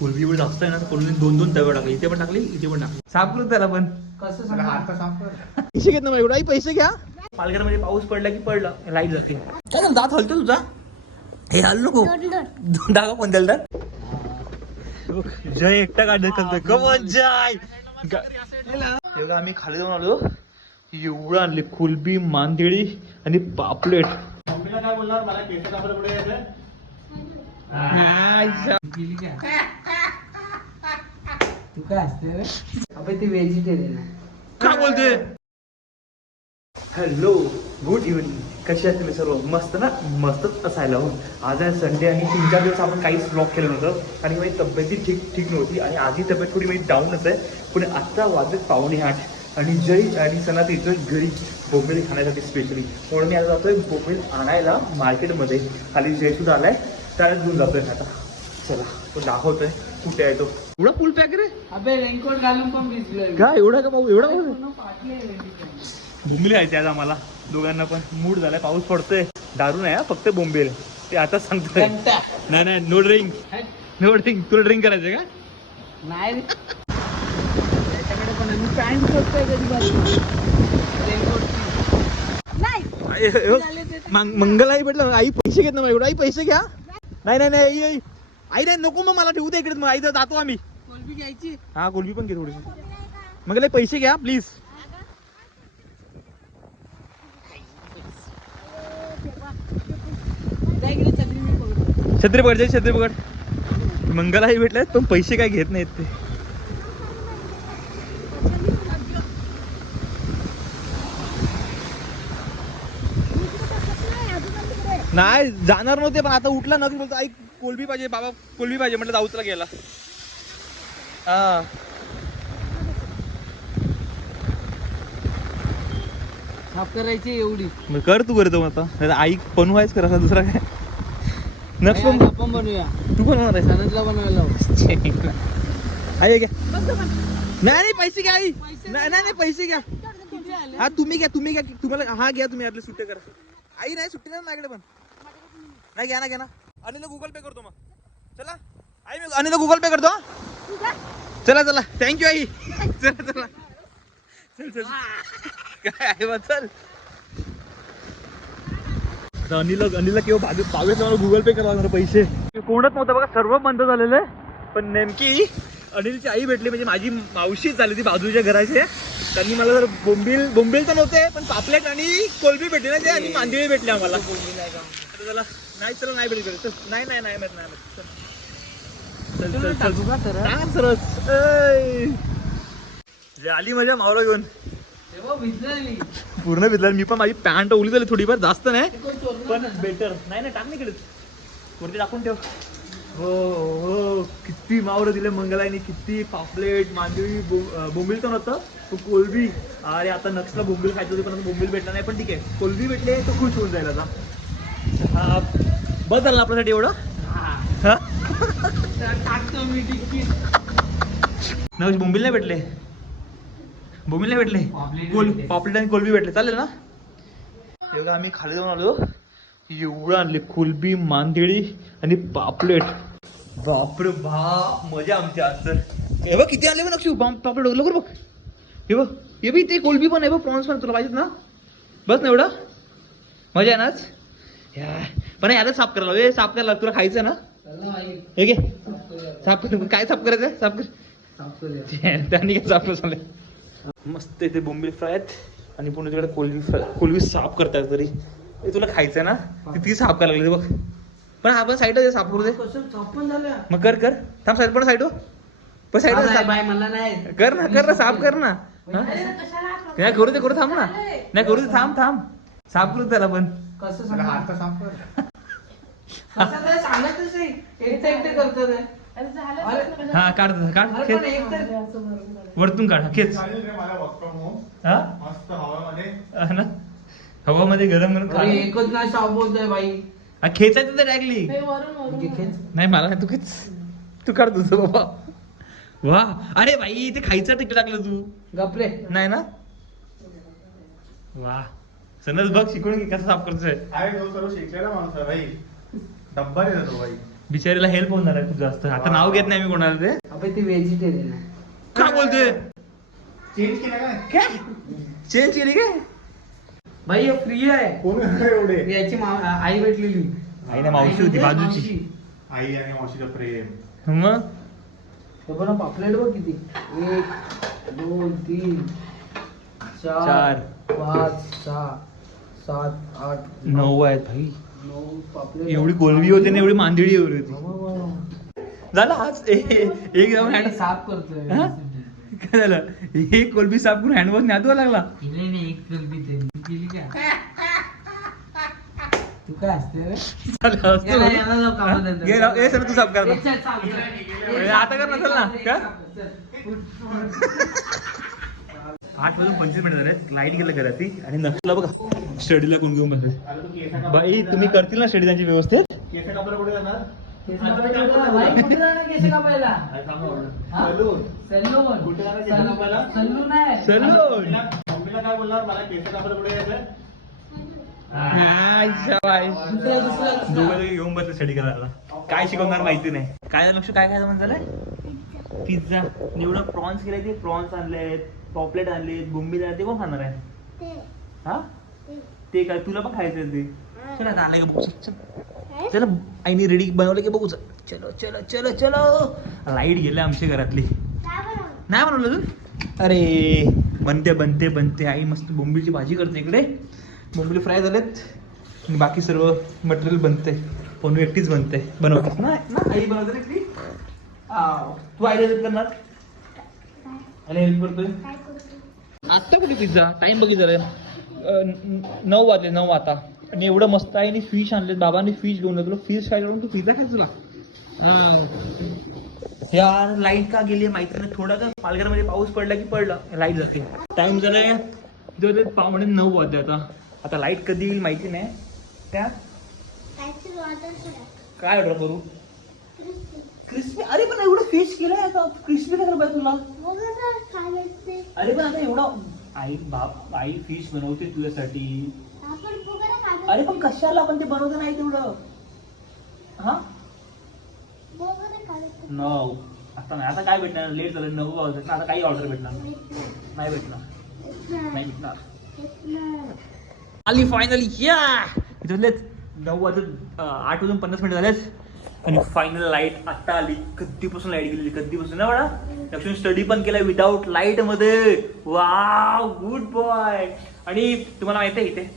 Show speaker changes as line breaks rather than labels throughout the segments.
कोलबी एवढी जास्त आहे ना कोलबी दोन दोन तवे टाकले. इथे पण टाकली इथे पण टाकली. साफ करू त्याला पण. पैसे घेत ना एवढाही पैसे घ्या. पालघरमध्ये पाऊस पडला की पडला लाइट जाते. काय झालं दात हलतो तुझा. हे हल नको. दाखव पण त्याला तर. जय एकटा गाडी करतोय. कमन जय. गा- आम्ही खाली जाऊन आलो. एवढं आणले कुलबी मांदेळी आणि पापलेट.
मम्मीला काय बोलणार? मला केस कापड पुढे यायचं
गेली काय तू काय असते आपण ती व्हेजिटेरियन
काय बोलते? हॅलो गुड इव्हनिंग कसे आहेत तुम्ही सर्व? मस्त ना? मस्तच असायला हो. आज आहे संडे आणि तीन चार दिवस आपण काहीच ब्लॉक केलं नव्हतं. आणि माझी तब्येती ठीक ठीक नव्हती आणि आधी तब्येत थोडी माझी डाऊनच आहे. पण आत्ता वाजत पावणे आठ आणि जय आणि सणात येतोय घरी बोंबील खाण्यासाठी स्पेशली म्हणून मी आता जातोय बोंबील आणायला मार्केटमध्ये खाली जय सुद्धा आलाय. त्यालाच घेऊन जातोय आता. चला. तो दाखवतोय. कुठे आहे तो? एवढा फुल पॅक रे?
अबे रेनकोट घालून पण भिजलोय.
काय एवढा का भाऊ? एवढा
आहे.
बोंबील खायचे आज आम्हाला. दोघांना पण. मूड झालाय पाऊस पडतोय. दारू नाही फक्त बोंबेल. ते आता सांगतोय. नाही नाही नो ड्रिंक. नो ड्रिंक तुला ड्रिंक करायचंय का?
नाही त्याच्याकडे पण आहे. मी पॅन्ट
हे मंगल आई भेटलं. आई पैसे घेत ना एवढं आई पैसे घ्या. नाही नाही नाही आई, आई आई नाही नको मग मला ठेवू दे इकडे. मग आई तर जातो आम्ही.
कोलबी घ्यायची.
हा गोलबी पण घे थोडीशी. मग लय पैसे घ्या प्लीज
जा इकडे छत्री मी पकडतो.
छत्री पकड छत्री पकड. मंगल आई भेटले पण पैसे काय घेत नाहीत ते. नाही जाणार नव्हते पण आता उठला नक्की बोलतो आई कोलबी पाहिजे बाबा कोलबी पाहिजे. म्हटलं जाऊ तुला गेला हा.
साफ करायची एवढी.
मग कर तू करतो आता. आई बनू आहेस कर असा दुसरा काय? नक्स
नाही,
पण
आपण बनवूया.
तू पण होणार
सनदला बनवायला.
आई घ्या. नाही नाही पैसे घ्या आई. नाही नाही नाही, पैसे घ्या. हा तुम्ही घ्या तुम्ही घ्या. तुम्हाला हा घ्या तुम्ही आपले सुट्टे करा. आई नाही सुट्टी नाही माझ्याकडे पण. नाही घ्या ना घ्या ना. अनिल गुगल पे करतो मग. चला. आई मी अनिल गुगल पे करतो? चला चला. थँक्यू आई. चला चला. चल चल. काय आहे बा चल. आता अनिल अनिलला किंवा बाजू बावीस मला गुगल पे करावं लागणार पैसे. कोणच नव्हतं बघा सर्व बंद झालेलं. आहे पण नेमकी अनिलची आई भेटली म्हणजे माझी मावशी झाली ती बाजूच्या घराचे त्यांनी मला जर बोंबील बोंबील तर नव्हते पण पापलेट आणि कोलबी भेटली ना ते आणि मांदिळी भेटली आम्हाला. नाही चला नाही चल. नाही नाही नाही माहीत, नाही माहीत. चल. चल चल चल
टाकू का सरळ?
ऐ. जे आली माझ्या मावरा घेऊन.
तेव्हा.
पूर्ण भिजला मी पण माझी पॅन्ट ओली झाली थोडीफार जास्त नाही.
ते कोण चोरलं
पण
ना?
बेटर नाही नाही टाक नाही इकडेच. वरती टाकून ठेव. हो हो किती मावरं दिले मंगलाईने. किती पापलेट मांदेळी बो- अं, बोंबील तर नव्हतं तो कोलबी अरे आता नक्सला बोंबील खायचं होती पण आता बोंबील भेटला नाही. पण ठीक आहे. कोलबी भेटले तर खुश होऊन जाईल आता. बदल ना आपल्यासाठी एवढं?
नवश
हा? नाही बोंबील नाही भेटले. बोंबील नाही भेटले. कोल पापलेट आणि कोलबी भेटले. चालेल ना? एवढं आम्ही खाली जाऊन आलो. एवढं आणले कोलबी मांदेळी आणि पापलेट. बापरे बा मजा आमची आज तर. हे बघ किती आले बघ नक्षी पापलेट लवकर बघ. हे बघ हे बी ते कोलबी पण आहे बघ प्रॉन्स पण तुला पाहिजेत ना? बस ना एवढं. मजा आहे ना आज? पण याला साफ करायला ए साफ करायला तुला खायचं ना? हे साफ कर. काय साफ करायचं? साफ कर. त्यांनी काय साफ झालंय मस्त इथे बोंबील फ्राय आहेत. आणि पुन्हा तिकडे कोलबी फ्राय कोलबी साफ करतात तरी. हे तुला खायचं ना? ती साफ करायला लागली बघ. पण आपण साईड साफ करू दे. मग कर कर. थांब साईड पण साईड पण साईड कर ना कर ना साफ कर ना. हा? नाही करू दे करू थांब ना. नाही करू दे थांब थांब. साफ करू त्याला पण.
कसं कसं सांगतच नाही. हे. अरे
हा काढ काढ.
अरे पण
खेच.
एक तर
वरतून काढ हा, खेच.
चालेल रे मला वर्क फ्रॉम होम
हा?
मस्त हवामध्ये.
हा ना? हवामध्ये गरम गरम
अरे. एकच नाही साफ आहे बाई.
हा, खेचायचं तर डायरेक्टली
घे खेच.
नाही मला नाही तू खेच. तू काढ तुझं बाबा. वा. अरे भाई ते खायचं तिकडे टाकलं तू.
गपरे
नाही ना? वा. सनस बघ शिकून घे कसं साफ करतोय.
आहे तो सर्व शिकलेला माणूस आहे भाई डब्बा तो भाई
बिचारीला हेल्प होणार आहे खूप जास्त. आता नाव घेत नाही मी कोणाला ते.
अबे ते व्हेजिटेरियन आहे.
काय बोलतोय?
चेंज केलं काय?
काय? चेंज केली काय?
भाई फ्री आहे.
कोण एवढे?
याची मा- आई भेटलेली.
आई ना मावशी होती बाजूची.
आई आणि मावशीचं प्रेम.
मग?
हे बघ ना पापलेट बघ किती. एक दोन तीन
चार.
चार. पाच सहा. सात आठ
नऊ आहेत भाई
नऊ पापलेट
एवढी गोलवी होती ना एवढी मांदिळी एवढी होती. झालं आज ए- ए- एक जाऊन हँड
साफ करतोय
हा? काय झालं एक कोलबी साफ करून हँडवॉश न्यादवा लागला
नाही नाही एक कलबी त्यांनी केली का तू काय असते रे?
झालं असतं
याला-
बघ.
याला जाऊ कामात
हा?
नंतर.
घे राव, ए सर तू साफ कर
ए,
ना.
चल, साफ कर.
ए, आता कर ना, चल ना. का?
चल.
आठ वाजून पंचवीस मिनिट झाले लाइट गेलं घराती आणि नक्षला बघा. स्टडीला कोण घेऊन बसले? बाई तुम्ही करतील ना स्टडी त्यांची व्यवस्थित.
हा?
सलून.
दोघं घेऊन बसले स्टडी करायला काय शिकवणार माहिती नाही. काय लक्ष काय काय म्हणताय पिझ्झा. निवडून प्रॉन्स केले ते प्रॉन्स आणलेत. पॉपलेट आणलेत बुंबी आणले ते कोण खाणार आहे? हा? ते. काय तुला पण खायचं ते? चल आता का बघू? चल, चल आईने रेडी बनवलं की बघू. चल. चलो चलो चलो. चलो लाइट गेल्या आमच्या घरातली. नाही बनवलं. तू अरे बनते बनते बनते. आई मस्त बोंबीची भाजी करते इकडे. बोंबीले फ्राय झालेत. बाकी सर्व मटेरियल बनते. पनू एकटीच बनते बनवतेस ना आई बनवते. तू हेल्प करणार आईला हेल्प करतोय? आत्ता कुठे पिझ्झा? टाइम बघितलं नऊ वाजले नऊ आता. आणि एवढं मस्त आहे आणि फिश आणले बाबांनी फिश घेऊन तुला फिश खायला तू पिझ्झा खायचं तुला? यार लाइट का गेली माहिती नाही. थोडा का पालघरमध्ये पाऊस पडला की पडला? लाइट जाते. टाइम झालाय. जवळ पावणे नऊ वाजले आता. आता लाइट कधी येईल माहिती नाही. त्या काय ऑर्डर करू क्रिस्पी अरे पण एवढं फिश केलंय आता क्रिस्पी काय पाहिजे तुला? अरे पण आता एवढं आई बाप आई फिश बनवते तुझ्यासाठी. अरे पण कशाला पण ते बनवतं नाही तेवढं? हा? नऊ आता नाही आता काय भेटणार? लेट झालं नऊ वाजत ना आता काही ऑर्डर भेटणार नाही. नाही भेटणार. नाही भेटणार. आली फायनली या इथलेच नऊ वाजत अं, आठ वाजून पन्नास मिनिट झालेच आणि फायनल लाइट आता आली. कधीपासून लाइट गेलेली? कधीपासून? ना बडा लक्ष्मी स्टडी पण केलाय विदाऊट लाइटमध्ये. वाव गुड बॉय आणि तुम्हाला माहिती आहे इथे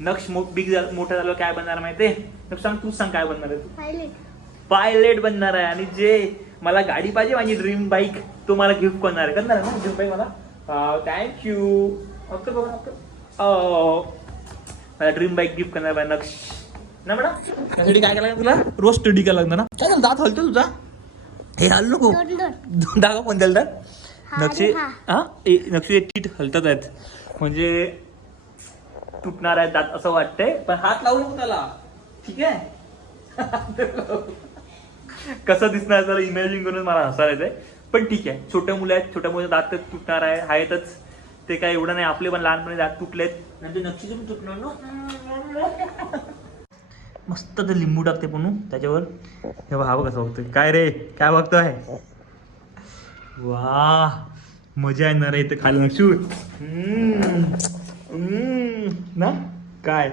नक्ष बिग मोठा झालं काय बनणार माहितीये? नक्ष सांग तूच सांग काय बनणार आहे पायलट बनणार आहे. आणि जे मला गाडी पाहिजे माझी ड्रीम बाईक तो मला गिफ्ट करणार आहे. करणार आहे ना? ड्रीम बाईक मला? थँक्यू फक्त बघा फक्त. अं, मला ड्रीम बाईक गिफ्ट करणार आहे नक्ष. ना मॅडम? त्यासाठी काय करायला लागेल तुला? रोज स्टडी करायला लागणार ना? काय झालं दात हलतो तुझा? हे हल नको. दाखव पण त्याला नक्षी हा. नक्षी टीट हलतात आहेत. म्हणजे तुटणार आहेत दात असं वाटतंय पण हात लावू नको त्याला. ठीक आहे? कसं दिसणार त्याला? इमॅजिन करून मला हसायला येतंय. पण ठीक आहे. छोट्या मुलं आहेत. छोट्या मुलं दात तुटणार आहे. आहेतच. ते काय एवढं नाही. आपले पण लहानपणी दात तुटलेत. नंतर नक्षीचे पण तुटणार ना? मस्त ते लिंबू टाकते पण त्याच्यावर. हे बघा हा कसं बघतोय. काय रे? काय बघतोय? वा मजा येणार रे इथं खाली नक्षू हम्म. हम्म. ना? काय?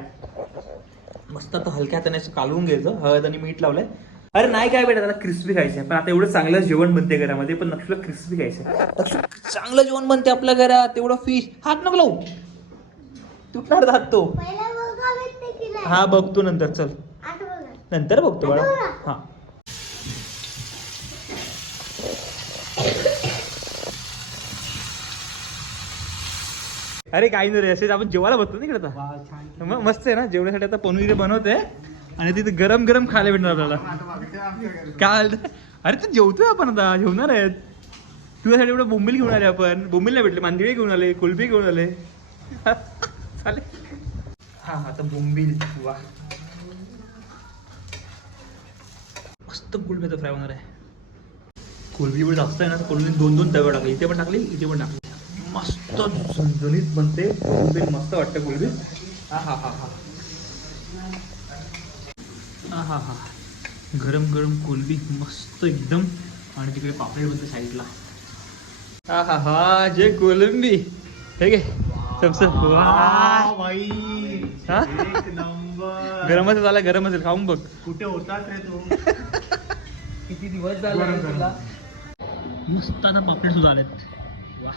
मस्त आता हलक्या हाताने कालवून घ्यायचं. हळद आणि मीठ लावलंय. अरे नाही काय बेटा त्याला क्रिस्पी खायचंय पण आता एवढं चांगलं जेवण बनते घरामध्ये पण नक्षूला क्रिस्पी खायचंय चांगलं जेवण बनते आपल्या घरात. तेवढं फिश हात नको लावू. तुटणार हात तो. हा बघतो नंतर चल. नंतर बघतो बाळा. हा. अरे काही नाही रे असेच आपण जेवायला बसतो ना इकडे आता.
वा, छान
मग मस्त आहे ना जेवण्यासाठी आता पनीर बनवते आणि तिथे गरम गरम खायला भेटणार आपल्याला. काय झालं? अरे तू जेवतोय आपण आता जेवणार आहेत. तुझ्यासाठी एवढं बोंबील घेऊन आले आपण. बोंबील नाही भेटले मांदिळे घेऊन आले कुलबी घेऊन आले. चालेल. हा आता बोंबील वा मस्त कुलबीचा फ्राय होणार आहे. कोलबी एवढी जास्त आहे ना कोलबी दोन दोन तव्या टाकले. इथे पण टाकली इथे पण टाकली. मस्त झणझणीत बनते. कोलबी मस्त वाटतं कोलबी. हा हा हा हा. हा हा हा. गरम गरम कोलबी मस्त एकदम. आणि तिकडे पापलेट बनते साईडला. हा हा हा. जे कोलंबी. ठीक आहे सबसे वा
बाई
हा?
एक नंबर
गरमच झाला गरमच खाऊन बघ
कुठे होतास रे तू
किती दिवस झाले
गरम,
रे
गरम.
तुला
मस्ताना पापलेट सुद्धा आलेत. वा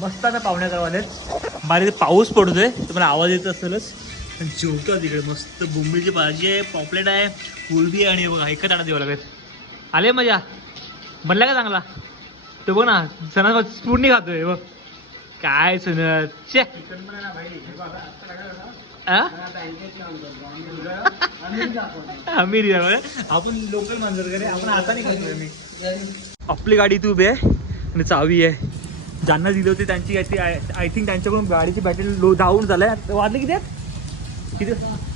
मस्ताना पाहुण्या गाव आलेत. बारीक पाऊस पडतोय. तुम्हाला आवाज येत असेलच. पण जेवतो तिकडे मस्त बोंबीची भाजी आहे पॉपलेट आहे कोलबी आहे आणि बघा एकच आडा द्यावं लागत आले मजा? बनला का चांगला? तो बघ ना सणा पूर्ण खातोय बघ
भाई हे आता काय सुनत
आ?
आम्ही
आपण लोकल मांजर करे आपण आता नाही मी. आपली गाडी इथे उभी आहे आणि चावी आहे. ज्यांना दिली होती त्यांची काहीतरी आय थिंक त्यांच्याकडून गाडीची बॅटरी लो डाऊन झालंय. वाजले किती आहेत? किती?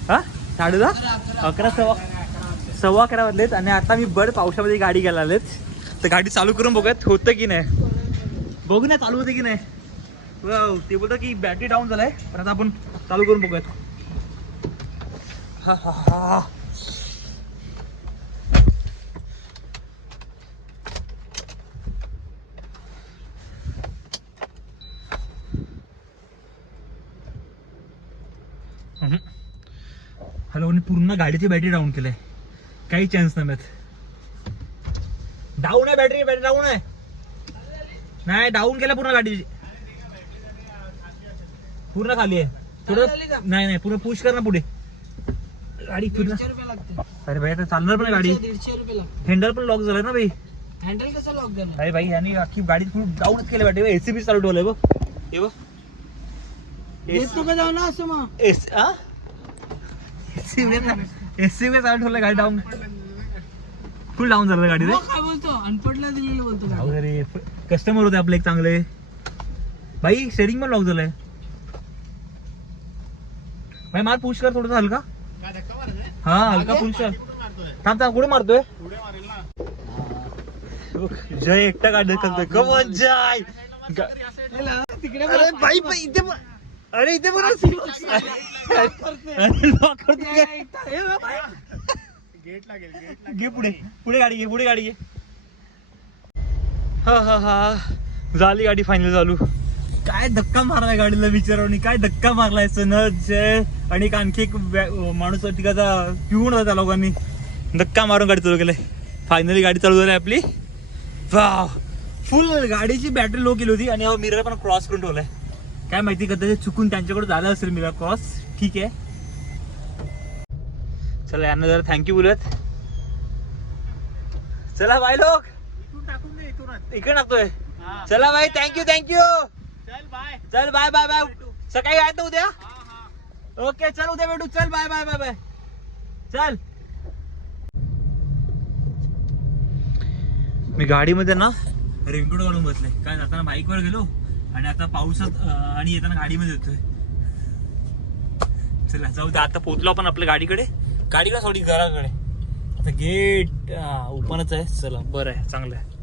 हा? साडे दहा? अकरा सव्वा सव्वा अकरा वाजलेत आणि आता मी बड पावसामध्ये गाडी घ्यायला आलेत. तर गाडी चालू करून बघूयात होतं की नाही? बघू ना चालू होते की नाही? ते बोलतात की बॅटरी डाऊन झालाय पण आता आपण चालू करून बघूयात. हा हा हा. हॅलो पूर्ण गाडीची बॅटरी डाऊन केलंय. काही चान्स नाही मॅथ डाऊन आहे बॅटरी बॅटरी डाऊन आहे. नाही डाऊन केलं पूर्ण गाडीची. पूर्ण खाली आहे.
का?
थोडं नाही नाही पूर्ण पुश कर ना पुढे. गाडी पूर्ण
दीडशे रुपये लागते.
अरे भाई आता चालणार पण नाही गाडी.
दीडशे दीडशे रुपये लागते.
हँडल पण लॉक झालं ना भाई
हँडल कसं लॉक झालं?
अरे भाई यांनी अख्खी गाडी पूर्ण डाऊनच केली बॅटरी एसी बी चालू ठेवलंय बघ. हे बघ.
का जाऊ ना असं मग?
एस आ? एसी एसी बी चालू ठेवलंय गाडी डाऊन फुल डाऊन झालं गाडी रे.
मग काय बोलतो? अनपडला दिलेलं बोलतो
कस्टमर होते आपले एक चांगले. भाई शेअरिंग पण लॉक झालंय. भाई मार पुश कर थोडस हलका.
धक्का मारायचा आहे?
हा हलका पुश कर? थांब थांब कुठे मारतोय?
पुढे मारेल ना.
जय एकटा गाडी करतोय. कमन जय. अरे भाई भाई इथे अरे इथे काय?
गेट लागेल गेट
घे पुढे. पुढे गाडी घे पुढे गाडी घे. हा हा हा. झाली गाडी फायनल चालू. काय धक्का मारलाय गाडीला विचारावणी? काय धक्का मारलाय सनद जय? आणि एक आणखी एक माणूस तिकडचा पिऊन होता त्या लोकांनी. धक्का मारून गाडी चालू केलंय. फायनली गाडी चालू झाली आपली. वाव फुल गाडीची बॅटरी लो केली होती आणि मिरर पण क्रॉस करून ठेवलाय. काय माहिती कदाचित चुकून त्यांच्याकडे झालं असेल मिरर क्रॉस ठीक आहे. चला यांना जरा थँक्यू बोलत चला बाय लोक. इकडे टाकतोय. चला bye thank you thank you
bye.
चल बाय बाय बाय. सकाळी आहे तर उद्या?
हा हा.
ओके चल उद्या भेटू. चल बाय बाय बाय बाय. चल. मी गाडीमध्ये ना रेनकोट घालून बसले. काय जाताना बाईकवर गेलो आणि आता पावसात अं, आणि येताना गाडीमध्ये येतोय. चला जाऊ दे. आता पोचलो आपण आपल्या गाडीकडे. गाडीकडे थोडी घराकडे? आता गेट ओपनच आहे. चला बरं आहे चांगलं आहे.